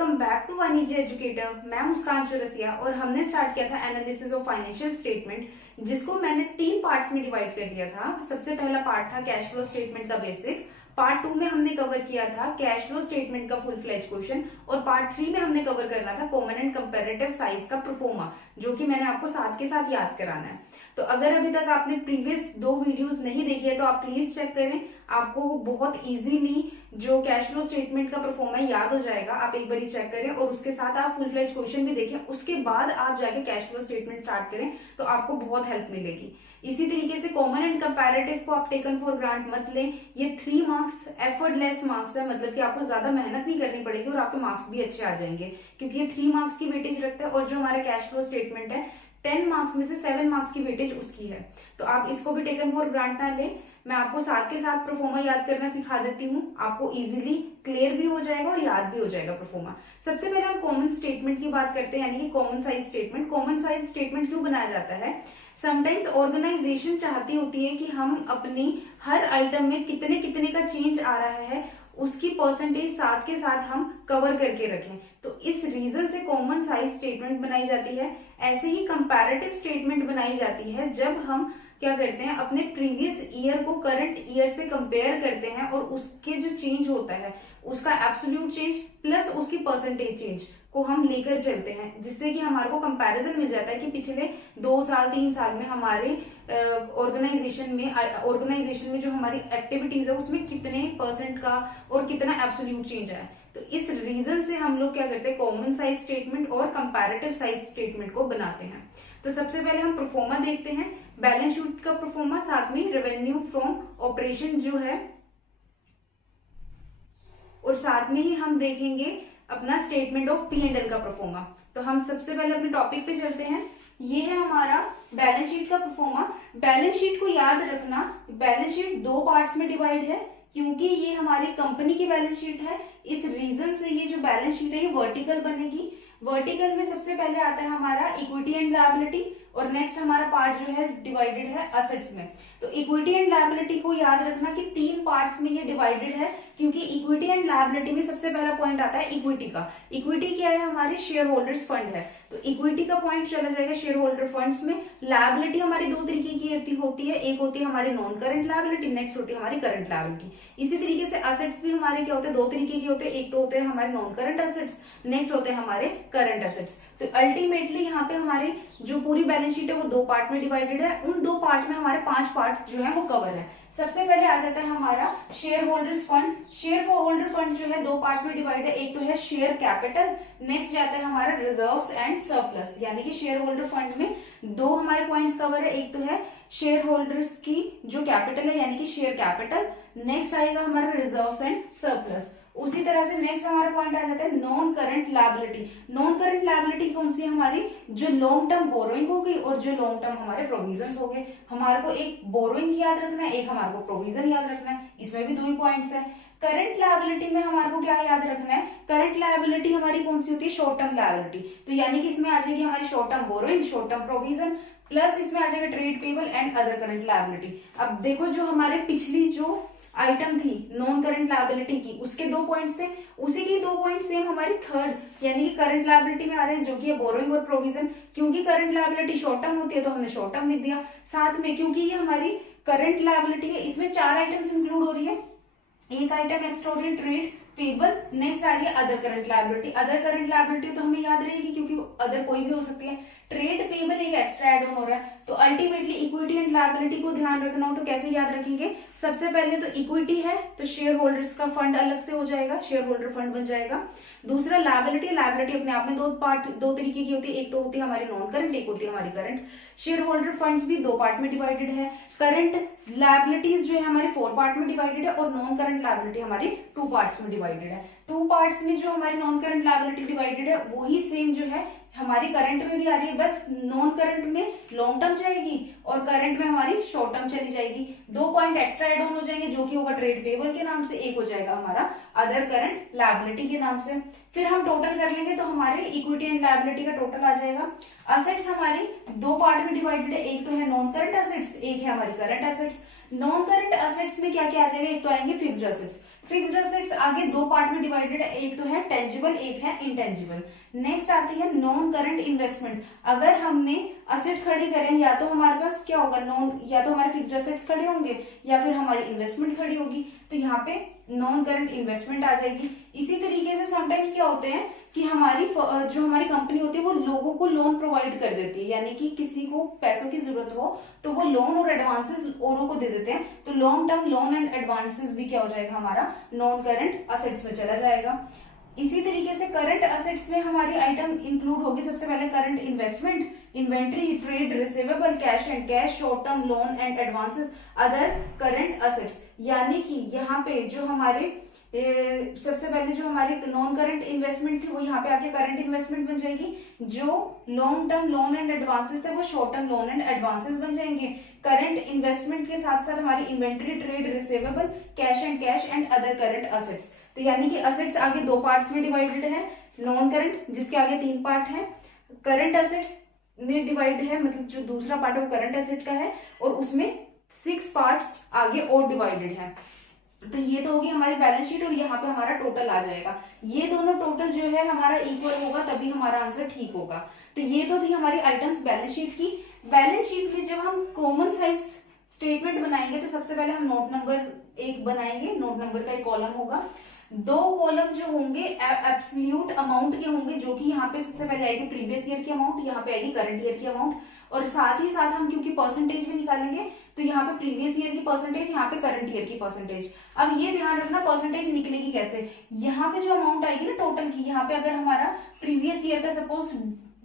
Welcome back to वाणिज्य educator. मैं मुस्कान चौरसिया और हमने स्टार्ट किया था एनालिसिस ऑफ फाइनेंशियल स्टेटमेंट, जिसको मैंने 3 पार्ट्स में डिवाइड कर दिया था। सबसे पहला पार्ट था कैश फ्लो स्टेटमेंट का बेसिक, पार्ट 2 में हमने कवर किया था कैश फ्लो स्टेटमेंट का फुल फ्लेज क्वेश्चन, और पार्ट 3 में हमने कवर करना था कॉमन एंड कंपैरेटिव साइज का प्रोफोमा, जो कि मैंने आपको साथ के साथ याद कराना है। तो अगर अभी तक आपने प्रीवियस 2 वीडियोस नहीं देखी है तो आप प्लीज चेक करें, आपको बहुत इजीली जो कैश फ्लो स्टेटमेंट का प्रोफोमा याद हो जाएगा। आप एक बार चेक करें और उसके साथ आप फुल फ्लेज क्वेश्चन भी देखें, उसके बाद आप जाके कैश फ्लो स्टेटमेंट स्टार्ट करें तो आपको बहुत हेल्प मिलेगी। इसी तरीके से कॉमन एंड कंपैरेटिव को आप टेकन फॉर ग्रांट मत लें। ये 3 मार्क्स एफर्टलेस मार्क्स है, मतलब कि आपको ज्यादा मेहनत नहीं करनी पड़ेगी और आपके मार्क्स भी अच्छे आ जाएंगे, क्योंकि ये 3 मार्क्स की वेटेज रखते हैं और जो हमारा कैश फ्लो स्टेटमेंट है 10 मार्क्स में से 7 मार्क्स की वेटेज उसकी है। तो आप इसको भी टेकन फॉर ग्रांट ना लें। मैं आपको साथ के साथ प्रोफोमा याद करना सिखा देती हूँ, आपको इजीली क्लियर भी हो जाएगा और याद भी हो जाएगा प्रोफोमा। सबसे पहले हम कॉमन स्टेटमेंट की बात करते हैं, यानी कि common size statement. Common size statement क्यों बनाया जाता है? समटाइम्स ऑर्गेनाइजेशन चाहती होती है कि हम अपनी हर आइटम में कितने कितने का चेंज आ रहा है उसकी परसेंटेज साथ के साथ हम कवर करके रखें, तो इस रीजन से कॉमन साइज स्टेटमेंट बनाई जाती है। ऐसे ही कंपैरेटिव स्टेटमेंट बनाई जाती है जब हम क्या करते हैं, अपने प्रीवियस ईयर को करंट ईयर से कंपेयर करते हैं और उसके जो चेंज होता है उसका एब्सोल्यूट चेंज प्लस उसकी परसेंटेज चेंज को हम लेकर चलते हैं, जिससे कि हमारे को कंपैरिजन मिल जाता है कि पिछले 2 साल 3 साल में हमारे ऑर्गेनाइजेशन में जो हमारी एक्टिविटीज है उसमें कितने परसेंट का और कितना एब्सोल्यूट चेंज है। तो इस रीजन से हम लोग क्या करते हैं, कॉमन साइज स्टेटमेंट और कंपैरेटिव साइज स्टेटमेंट को बनाते हैं। तो सबसे पहले हम प्रोफोमा देखते हैं, बैलेंस शीट का प्रोफोमा, साथ में रेवेन्यू फ्रॉम ऑपरेशन जो है, और साथ में ही हम देखेंगे अपना स्टेटमेंट ऑफ P&L का प्रोफोमा। तो हम सबसे पहले अपने टॉपिक पे चलते हैं। ये है हमारा बैलेंस शीट का प्रोफोमा। बैलेंस शीट को याद रखना, बैलेंस शीट 2 पार्ट्स में डिवाइड है, क्योंकि ये हमारी कंपनी की बैलेंस शीट है। इस रीजन से ये जो बैलेंस शीट है ये वर्टिकल बनेगी। वर्टिकल में सबसे पहले आता है हमारा इक्विटी एंड लायबिलिटी, और नेक्स्ट हमारा पार्ट जो है डिवाइडेड है असेट्स में। तो इक्विटी एंड लायबिलिटी को याद रखना कि 3 पार्ट्स में ये डिवाइडेड है, क्योंकि इक्विटी एंड लायबिलिटी में सबसे पहला पॉइंट आता है इक्विटी का। इक्विटी क्या है? हमारे शेयर होल्डर्स फंड है, तो इक्विटी का पॉइंट चला जाएगा शेयर होल्डर फंड्स में। लायबिलिटी हमारी 2 तरीके की होती है, एक होती है हमारी नॉन करंट लायबिलिटी, नेक्स्ट होती है हमारी करंट लायबिलिटी। इसी तरीके से असेट्स भी हमारे क्या होते हैं, 2 तरीके के होते हैं, एक तो होते हैं हमारे नॉन करंट असेट्स, नेक्स्ट होते हैं हमारे करंट असेट्स। तो अल्टीमेटली यहाँ पे हमारे जो पूरी बैलेंस शीट है वो 2 पार्ट में डिवाइडेड है। उन 2 पार्ट में हमारे 5 पार्ट्स जो है वो कवर है। सबसे पहले आ जाता है हमारा share holders fund. Share holder fund जो है 2 पार्ट में डिवाइड है, एक तो है शेयर कैपिटल, नेक्स्ट जाता है हमारा रिजर्व्स एंड सरप्लस। यानी कि शेयर होल्डर फंड में 2 हमारे पॉइंट्स कवर है, एक तो है शेयर होल्डर्स की जो कैपिटल है यानी कि शेयर कैपिटल, नेक्स्ट आएगा हमारा रिजर्व्स एंड सरप्लस। उसी तरह से नेक्स्ट हमारा पॉइंट आ जाता है non current liability. Non current liability कौन सी है? हमारी जो लॉन्ग टर्म बोरोइंग हो गई और जो लॉन्ग टर्म हमारे प्रोविजन हो गए। हमारे को एक बोरोइंग याद रखना है, एक हमारे को प्रोविजन याद रखना है, इसमें भी 2 ही पॉइंट्स है। करंट लायबिलिटी में हमारे को क्या याद रखना है? करंट लायबिलिटी हमारी कौन सी होती है? Short term liability. तो यानी कि इसमें आ जाएगी हमारी short term borrowing, short term provision, plus इसमें आ जाएगा trade payable and other current liability. अब देखो, जो हमारे पिछली जो आइटम थी नॉन करंट लायबिलिटी की, उसके 2 पॉइंट्स थे, उसी के 2 पॉइंट सेम हमारी थर्ड यानी कि करंट लायबिलिटी में आ रहे हैं, जो कि है बोरोइंग और प्रोविजन। क्योंकि करंट लायबिलिटी शॉर्ट टर्म होती है तो हमने शॉर्ट टर्म लिख दिया। साथ में क्योंकि ये हमारी करंट लायबिलिटी है, इसमें 4 आइटम्स इंक्लूड हो रही है। एक item extraordinary trade payable, next आ रही है other current liability. Other current liability तो हमें याद रहेगी क्योंकि अदर कोई भी हो सकती है। ट्रेड पेबल एक एक्स्ट्रा एड ऑन हो रहा है, तो अल्टीमेटली इक्विटी एंड लायबिलिटी को ध्यान रखना हो तो कैसे याद रखेंगे? सबसे पहले तो इक्विटी है तो शेयर होल्डर्स का फंड अलग से हो जाएगा, शेयर होल्डर फंड बन जाएगा। दूसरा लायबिलिटी, लायबिलिटी अपने आप में 2 तरीके की होती है, एक तो होती है हमारी नॉन करंट, एक होती है हमारी करंट। शेयर होल्डर फंड्स भी 2 पार्ट में डिवाइडेड है। करंट लायबिलिटीज जो है हमारे 4 पार्ट में डिवाइडेड है, और नॉन करंट लायबिलिटी हमारी 2 पार्ट्स में डिवाइडेड है। 2 पार्ट्स में जो हमारी नॉन करंट लायबिलिटी डिवाइडेड है वही सेम जो है हमारी करंट में भी आ रही है, बस नॉन करंट में लॉन्ग टर्म जाएगी और करंट में हमारी शॉर्ट टर्म चली जाएगी। 2 पॉइंट एक्स्ट्रा एड ऑन हो जाएंगे, जो कि होगा ट्रेड पेबल के नाम से, एक हो जाएगा हमारा अदर करंट लायबिलिटी के नाम से। फिर हम टोटल कर लेंगे तो हमारे इक्विटी एंड लायबिलिटी का टोटल आ जाएगा। असेट्स हमारी 2 पार्ट में डिवाइडेड है, एक तो है नॉन करंट असेट्स, एक है हमारी current assets. Non current assets में क्या क्या आ जाएगा, एक तो आएंगे फिक्स्ड असेट्स। फिक्स्ड असेट्स आगे 2 पार्ट में डिवाइडेड है, एक तो है टेंजिबल, एक है इंटेंजिबल। नेक्स्ट आती है नॉन करंट इन्वेस्टमेंट। अगर हमने असेट खड़ी करें, या तो हमारे पास क्या होगा, या तो हमारे फिक्स्ड असेट्स खड़े होंगे या फिर हमारी इन्वेस्टमेंट खड़ी होगी, तो यहाँ पे नॉन करंट इन्वेस्टमेंट आ जाएगी। इसी तरीके से समटाइम्स क्या होते हैं कि हमारी जो हमारी कंपनी होती है वो लोगों को लोन प्रोवाइड कर देती है, यानी कि किसी को पैसों की जरूरत हो तो वो लोन और एडवांसेस औरों को दे देते हैं, तो long term loan and advances भी क्या हो जाएगा, हमारा नॉन करंट असेट्स में चला जाएगा। इसी तरीके से करंट असेट्स में हमारी आइटम इंक्लूड होगी सबसे पहले current investment, inventory, trade receivable, cash and cash, short term loan and advances, other current assets. यानी कि यहाँ पे जो हमारे सबसे पहले जो हमारी नॉन करंट इन्वेस्टमेंट थी वो यहाँ पे आके करंट इन्वेस्टमेंट बन जाएगी, जो long term loan and advances थे वो short term loan and advances बन जाएंगे। करंट इन्वेस्टमेंट के साथ साथ हमारी inventory, trade receivable, cash and other current assets. तो यानी कि असेट्स आगे 2 पार्ट्स में डिवाइडेड है, नॉन करंट जिसके आगे 3 पार्ट है, करंट असेट्स में डिवाइड है, मतलब जो दूसरा पार्ट है वो करंट असेट का है और उसमें 6 पार्ट्स आगे और डिवाइडेड है। तो ये तो होगी हमारी बैलेंस शीट और यहाँ पे हमारा टोटल आ जाएगा। ये दोनों टोटल जो है हमारा इक्वल होगा तभी हमारा आंसर ठीक होगा। तो ये तो थी हमारी आइटम्स बैलेंस शीट की। बैलेंस शीट में जब हम कॉमन साइज स्टेटमेंट बनाएंगे तो सबसे पहले हम नोट नंबर 1 बनाएंगे। नोट नंबर का एक कॉलम होगा, 2 कॉलम जो होंगे एब्सोल्यूट अमाउंट के होंगे, जो कि यहाँ पे सबसे पहले आएगी प्रीवियस ईयर की अमाउंट, यहाँ पे आएगी करंट ईयर की अमाउंट, और साथ ही साथ हम क्योंकि परसेंटेज भी निकालेंगे तो यहाँ पे प्रीवियस ईयर की परसेंटेज, यहाँ पे करंट ईयर की परसेंटेज। अब ये ध्यान रखना परसेंटेज निकलेगी कैसे, यहाँ पे जो अमाउंट आएगी ना टोटल की, यहाँ पे अगर हमारा प्रीवियस ईयर का सपोज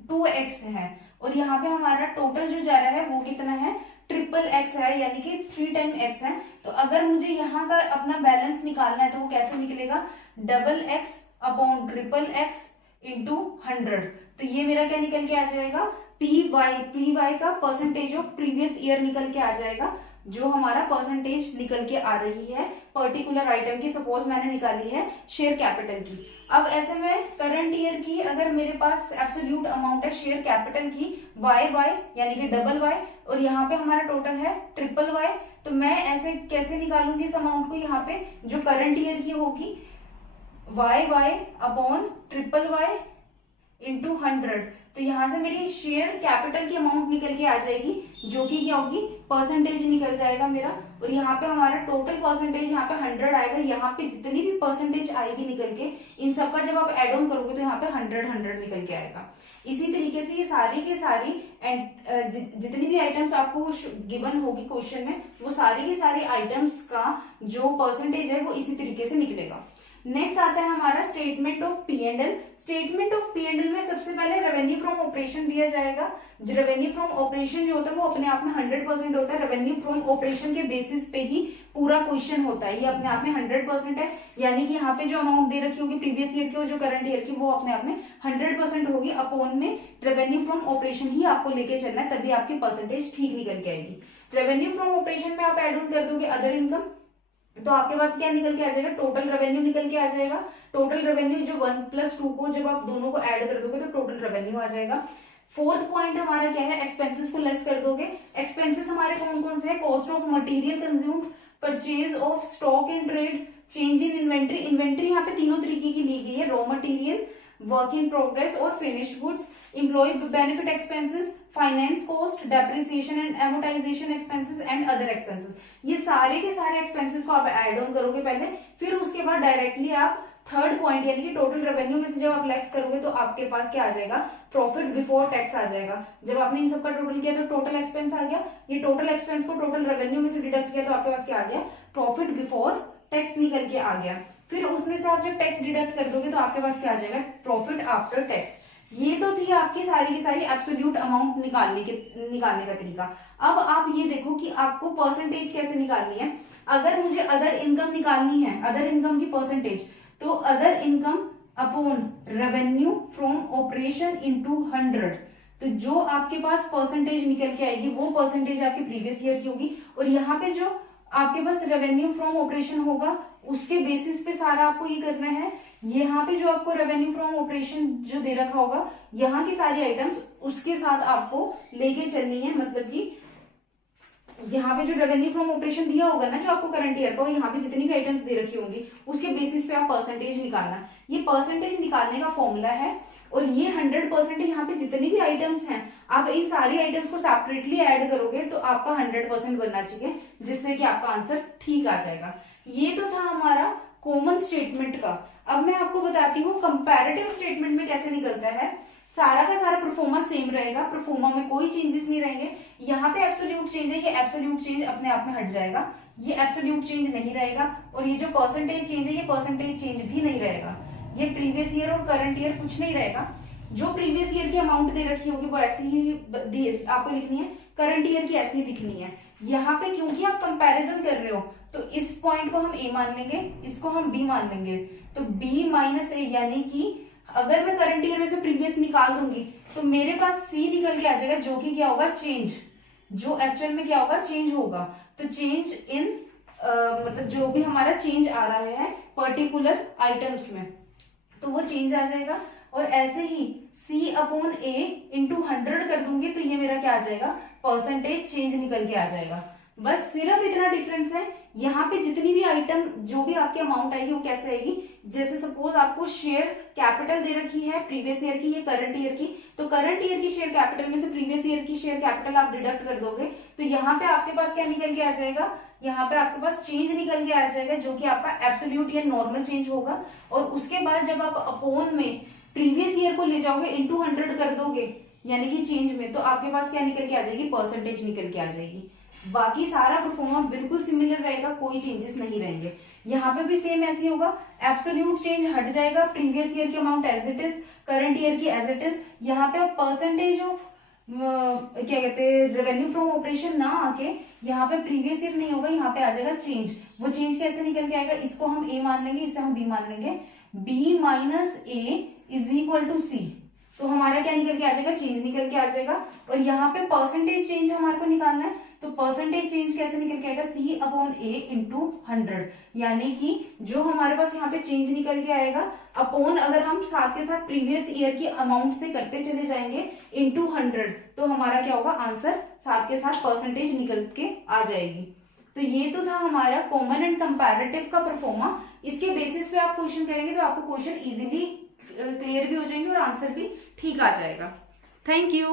2x है और यहाँ पे हमारा टोटल जो जा रहा है वो कितना है, XXX है, यानी कि 3 टाइम x है। तो अगर मुझे यहाँ का अपना बैलेंस निकालना है तो वो कैसे निकलेगा, XX अपॉन XXX इंटू 100। तो ये मेरा क्या निकल के आ जाएगा, PY का परसेंटेज ऑफ प्रीवियस ईयर निकल के आ जाएगा, जो हमारा परसेंटेज निकल के आ रही है पर्टिकुलर आइटम की। सपोज मैंने निकाली है शेयर कैपिटल की। अब ऐसे में करंट ईयर की अगर मेरे पास एब्सोल्यूट अमाउंट है शेयर कैपिटल की YY यानी कि Y, और यहाँ पे हमारा टोटल है YYY, तो मैं ऐसे कैसे निकालूंगी इस अमाउंट को, यहाँ पे जो करंट ईयर की होगी YY अपॉन YYY इंटू 100। तो यहाँ से मेरी शेयर कैपिटल की अमाउंट निकल के आ जाएगी, जो कि क्या होगी, परसेंटेज निकल जाएगा मेरा, और यहाँ पे हमारा टोटल परसेंटेज यहाँ पे 100 आएगा। यहाँ पे जितनी भी परसेंटेज आएगी निकल के, इन सबका जब आप एड ऑन करोगे तो यहाँ पे 100 निकल के आएगा। इसी तरीके से ये सारी की सारी जितनी भी आइटम्स आपको गिवन होगी क्वेश्चन में, वो सारी की सारी आइटम्स का जो परसेंटेज है वो इसी तरीके से निकलेगा। नेक्स्ट आता है हमारा statement of P&L। Statement of P&L में सबसे पहले रेवेन्यू फ्रॉम ऑपरेशन दिया जाएगा। जो रेवेन्यू फ्रॉम ऑपरेशन जो होता है वो अपने आप में 100% होता है। रेवेन्यू फ्रॉम ऑपरेशन के बेसिस पे ही पूरा क्वेश्चन होता है, ये अपने आप में 100% है। यानी कि यहाँ पे जो अमाउंट दे रखी होगी प्रीवियस ईयर की और जो करंट ईयर की, वो अपने आप में 100% होगी। अपॉन में रेवेन्यू फ्रॉम ऑपरेशन ही आपको लेके चलना है, तभी आपकी परसेंटेज ठीक निकल के आएगी। रेवेन्यू फ्रॉम ऑपरेशन में आप एड ऑन कर दोगे अदर इनकम, तो आपके पास क्या निकल के आ जाएगा, टोटल रेवेन्यू निकल के आ जाएगा। टोटल रेवेन्यू जो 1 + 2 को जब आप दोनों को ऐड कर दोगे तो टोटल रेवेन्यू आ जाएगा। 4th पॉइंट हमारा क्या है, एक्सपेंसेस को लेस कर दोगे। एक्सपेंसेस हमारे कौन कौन से हैं, cost of material consumed, purchase of stock in trade, change in inventory. Inventory यहाँ पे 3 तरीके की ली गई है, raw material, work in progress और finished goods. Employ benefit expenses, finance cost, depreciation and amortisation expenses and other expenses. ये सारे के सारे एक्सपेंसेस को आप ऐड ऑन करोगे पहले, फिर उसके बाद डायरेक्टली आप 3rd पॉइंट यानी कि टोटल रेवेन्यू में से जब आप लेस करोगे तो आपके पास क्या आ जाएगा, प्रॉफिट बिफोर टैक्स आ जाएगा। जब आपने इन सबका टोटल किया तो टोटल एक्सपेंस आ गया। ये टोटल एक्सपेंस को टोटल रेवेन्यू में से डिडक्ट किया तो आपके पास क्या आ गया, प्रॉफिट बिफोर टैक्स निकल के आ गया। फिर उसमें से आप जब टैक्स डिडक्ट कर दोगे तो आपके पास क्या आ जाएगा, प्रॉफिट आफ्टर टैक्स। ये तो थी आपकी सारी की सारी एब्सोल्यूट अमाउंट निकालने का तरीका। अब आप ये देखो कि आपको परसेंटेज कैसे निकालनी है। अगर मुझे अदर इनकम निकालनी है, अदर इनकम की परसेंटेज, तो other income upon revenue from operation into 100। तो जो आपके पास परसेंटेज निकल के आएगी वो परसेंटेज आपके प्रीवियस ईयर की होगी, और यहाँ पे जो आपके पास रेवेन्यू फ्रॉम ऑपरेशन होगा उसके बेसिस पे सारा आपको ये करना है। यहाँ पे जो आपको रेवेन्यू फ्रॉम ऑपरेशन जो दे रखा होगा, यहाँ की सारी आइटम्स उसके साथ आपको लेके चलनी है। मतलब कि यहाँ पे जो रेवेन्यू फ्रॉम ऑपरेशन दिया होगा ना जो आपको करंट ईयर का, और यहाँ पे जितनी भी आइटम्स दे रखी होंगी उसके बेसिस पे आप परसेंटेज निकालना। ये परसेंटेज निकालने का फॉर्मूला है, और ये 100% यहाँ पे जितनी भी आइटम्स हैं आप इन सारी आइटम्स को सेपरेटली ऐड करोगे तो आपका 100% बनना चाहिए, जिससे कि आपका आंसर ठीक आ जाएगा। ये तो था हमारा कॉमन स्टेटमेंट का। अब मैं आपको बताती हूँ कंपैरेटिव स्टेटमेंट में कैसे निकलता है। सारा का सारा परफॉर्मा सेम रहेगा, परफॉर्मा में कोई चेंजेस नहीं रहेंगे। यहाँ पे एब्सोल्यूट चेंज है, ये एब्सोल्यूट चेंज अपने आप में हट जाएगा, ये एब्सोल्यूट चेंज नहीं रहेगा, और ये जो परसेंटेज चेंज है ये परसेंटेज चेंज भी नहीं रहेगा। ये प्रीवियस ईयर और करंट ईयर कुछ नहीं रहेगा। जो प्रीवियस ईयर की अमाउंट दे रखी होगी वो ऐसी ही आपको लिखनी है, करंट ईयर की ऐसी ही लिखनी है। यहाँ पे क्योंकि आप कंपैरिजन कर रहे हो तो इस पॉइंट को हम ए मान लेंगे, इसको हम बी मान लेंगे। तो बी माइनस ए, यानी कि अगर मैं करंट ईयर में से प्रीवियस निकाल दूंगी तो मेरे पास सी निकल के आ जाएगा, जो कि क्या होगा, चेंज, जो एक्चुअल में क्या होगा, चेंज होगा। तो चेंज इन मतलब जो भी हमारा चेंज आ रहा है पर्टिकुलर आइटम्स में, तो वो चेंज आ जाएगा। और ऐसे ही C अपॉन ए इंटू 100 कर दूंगी तो ये मेरा क्या आ जाएगा, परसेंटेज चेंज निकल के आ जाएगा। बस सिर्फ इतना डिफरेंस है। यहाँ पे जितनी भी आइटम जो भी आपकी अमाउंट आएगी वो कैसे आएगी, जैसे सपोज आपको शेयर कैपिटल दे रखी है प्रीवियस ईयर की, ये करंट ईयर की, तो करंट ईयर की शेयर कैपिटल में से प्रीवियस ईयर की शेयर कैपिटल आप डिडक्ट कर दोगे तो यहाँ पे आपके पास क्या निकल के आ जाएगा, यहाँ पे आपके पास चेंज निकल के आ जाएगा, जो कि आपका एब्सोल्यूट या नॉर्मल चेंज होगा। और उसके बाद जब आप अपॉन में प्रीवियस ईयर को ले जाओगे इंटू 100 कर दोगे यानी कि चेंज में, तो आपके पास क्या निकल के आ जाएगी, परसेंटेज निकल के आ जाएगी। बाकी सारा परफॉर्मा बिल्कुल सिमिलर रहेगा, कोई चेंजेस नहीं रहेंगे। यहाँ पे भी सेम ऐसे होगा, एब्सोल्यूट चेंज हट जाएगा, प्रीवियस ईयर की amount as it is, current year की एज इट इज। यहाँ पे परसेंटेज ऑफ क्या कहते हैं रेवेन्यू फ्रॉम ऑपरेशन ना आके यहाँ पे प्रीवियस ईयर नहीं होगा, यहाँ पे आ जाएगा चेंज। वो चेंज कैसे निकल के आएगा, इसको हम ए मान लेंगे, इसे हम बी मान लेंगे। B minus A is equal to C, तो हमारा क्या निकल के आ जाएगा, चेंज निकल के आ जाएगा। और यहाँ पे परसेंटेज चेंज हमारे को निकालना है, तो परसेंटेज चेंज कैसे निकल के आएगा, सी अपॉन ए इंटू 100, यानी कि जो हमारे पास यहाँ पे चेंज निकल के आएगा अपॉन, अगर हम साथ के साथ प्रीवियस ईयर की अमाउंट से करते चले जाएंगे इंटू 100, तो हमारा क्या होगा, आंसर साथ के साथ परसेंटेज निकल के आ जाएगी। तो ये तो था हमारा कॉमन एंड कंपैरेटिव का परफॉर्मा। इसके बेसिस पे आप क्वेश्चन करेंगे तो आपको क्वेश्चन इजीली क्लियर भी हो जाएंगे और आंसर भी ठीक आ जाएगा। Thank you.